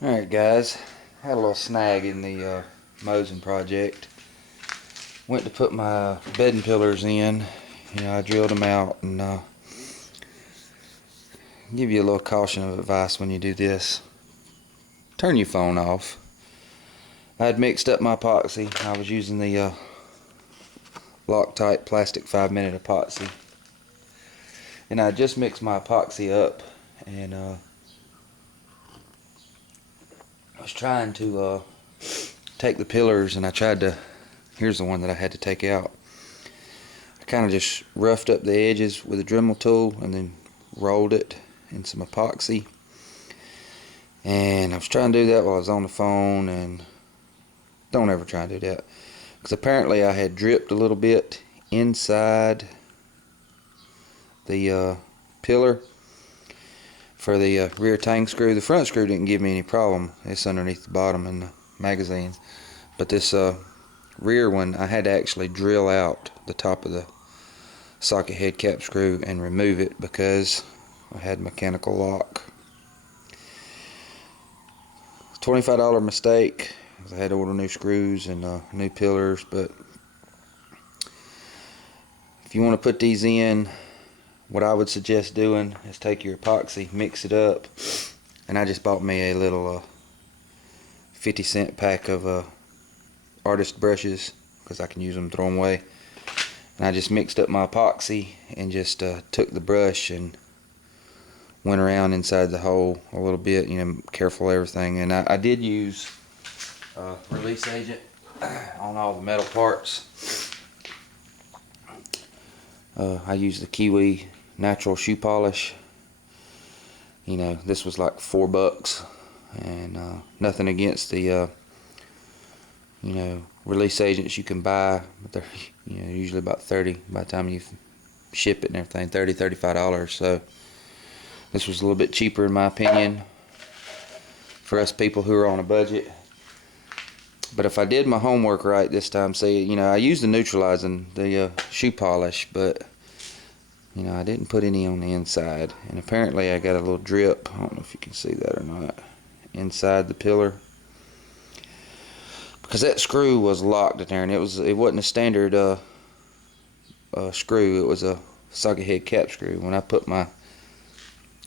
Alright guys, had a little snag in the Mosin project. Went to put my bedding pillars in. I drilled them out, and give you a little caution of advice when you do this. Turn your phone off. I had mixed up my epoxy. I was using the Loctite plastic 5-minute epoxy. And I just mixed my epoxy up, and I was trying to take the pillars, and I tried to, here's the one that I had to take out. I kind of just roughed up the edges with a Dremel tool and then rolled it in some epoxy. And I was trying to do that while I was on the phone, and don't ever try to do that, because apparently I had dripped a little bit inside the pillar for the rear tang screw. The front screw didn't give me any problem. It's underneath the bottom in the magazine. But this rear one, I had to actually drill out the top of the socket head cap screw and remove it because I had mechanical lock. $25 mistake. I had to order new screws and new pillars. But if you want to put these in, what I would suggest doing is take your epoxy, mix it up, and I just bought me a little 50-cent pack of artist brushes, because I can use them, throw them away. And I just mixed up my epoxy and just took the brush and went around inside the hole a little bit, careful everything. And I did use release agent on all the metal parts. I used the Kiwi natural shoe polish. This was like $4, and nothing against the release agents you can buy, but they're usually about $30 by the time you ship it and everything. $35. So this was a little bit cheaper in my opinion for us people who are on a budget. But if I did my homework right this time, see, I used the neutralizing, the shoe polish, but I didn't put any on the inside. And apparently I got a little drip, I don't know if you can see that or not, inside the pillar, because that screw was locked in there, and it wasn't a standard screw. It was a socket head cap screw. When I put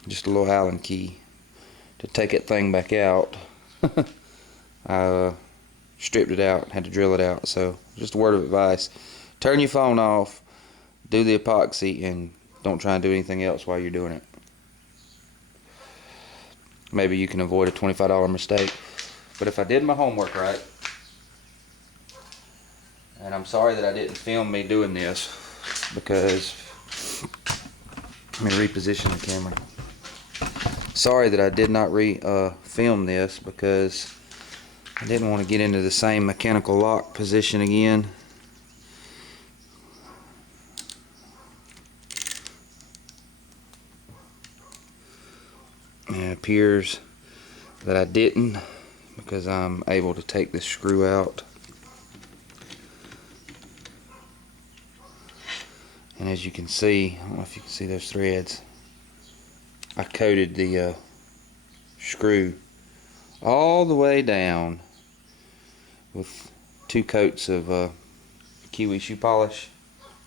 just a little Allen key to take that thing back out, I stripped it out, had to drill it out. So just a word of advice: turn your phone off, do the epoxy, and don't try and do anything else while you're doing it. Maybe you can avoid a $25 mistake. But if I did my homework right, and I'm sorry that I didn't film me doing this, because let me reposition the camera. Sorry that I did not film this, because I didn't want to get into the same mechanical lock position again. And it appears that I didn't, because I'm able to take this screw out. And as you can see, I don't know if you can see those threads, I coated the screw all the way down with 2 coats of Kiwi shoe polish,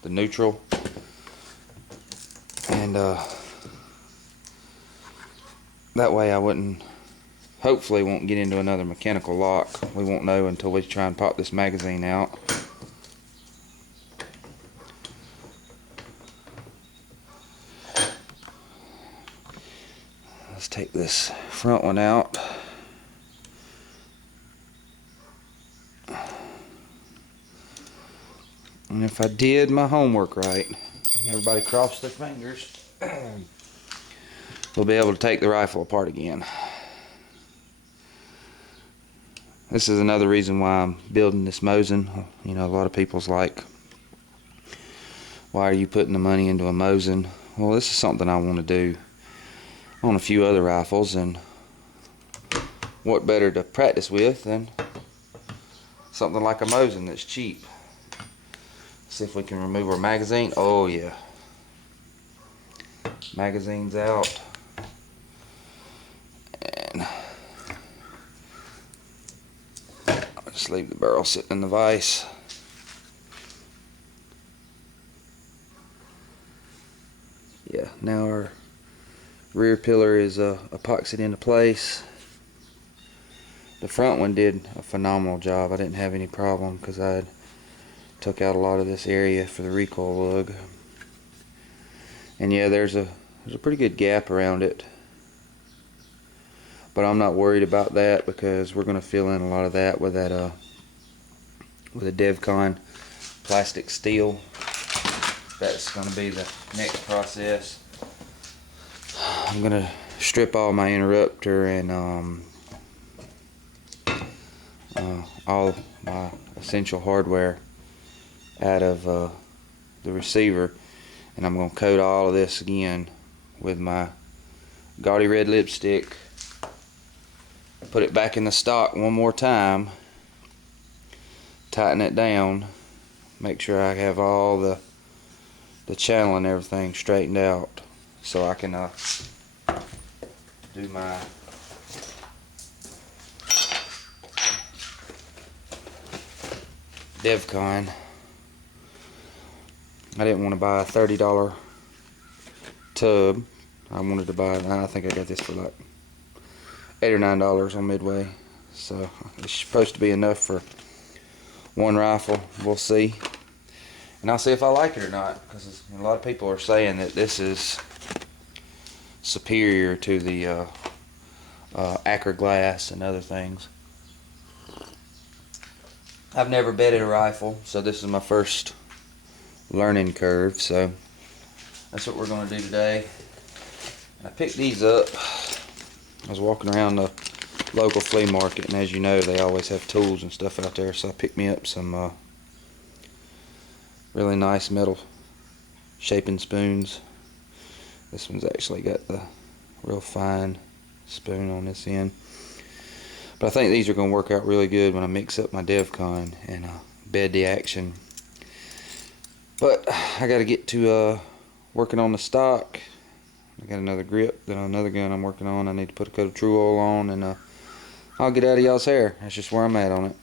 the neutral. And that way I hopefully won't get into another mechanical lock. We won't know until we try and pop this magazine out. Let's take this front one out. And if I did my homework right, and everybody cross their fingers, we'll be able to take the rifle apart again. This is another reason why I'm building this Mosin. A lot of people's like, why are you putting the money into a Mosin? Well, this is something I want to do on a few other rifles, and what better to practice with than something like a Mosin that's cheap. See if we can remove our magazine. Oh yeah, magazine's out. And just leave the barrel sitting in the vise. Yeah, now our rear pillar is epoxied into place. The front one did a phenomenal job. I didn't have any problem because I had took out a lot of this area for the recoil lug. And yeah, there's a pretty good gap around it. But I'm not worried about that because we're going to fill in a lot of that with a DevCon plastic steel. That's going to be the next process. I'm going to strip all my interrupter and all my essential hardware out of the receiver, and I'm going to coat all of this again with my gaudy red lipstick. Put it back in the stock one more time, tighten it down, make sure I have all the channel and everything straightened out so I can do my DevCon. I didn't want to buy a $30 tub. I wanted to buy, I think I got this for like $8 or $9 on Midway. So it's supposed to be enough for one rifle. We'll see. And I'll see if I like it or not, because a lot of people are saying that this is superior to the Acre glass and other things. I've never bedded a rifle, so this is my first learning curve, so that's what we're going to do today. And I picked these up. I was walking around the local flea market, and as you know, they always have tools and stuff out there, so I picked me up some really nice metal shaping spoons. This one's actually got the real fine spoon on this end. But I think these are going to work out really good when I mix up my DevCon and bed the action. But I got to get to working on the stock. I got another grip, then another gun I'm working on. I need to put a coat of True Oil on, and I'll get out of y'all's hair. That's just where I'm at on it.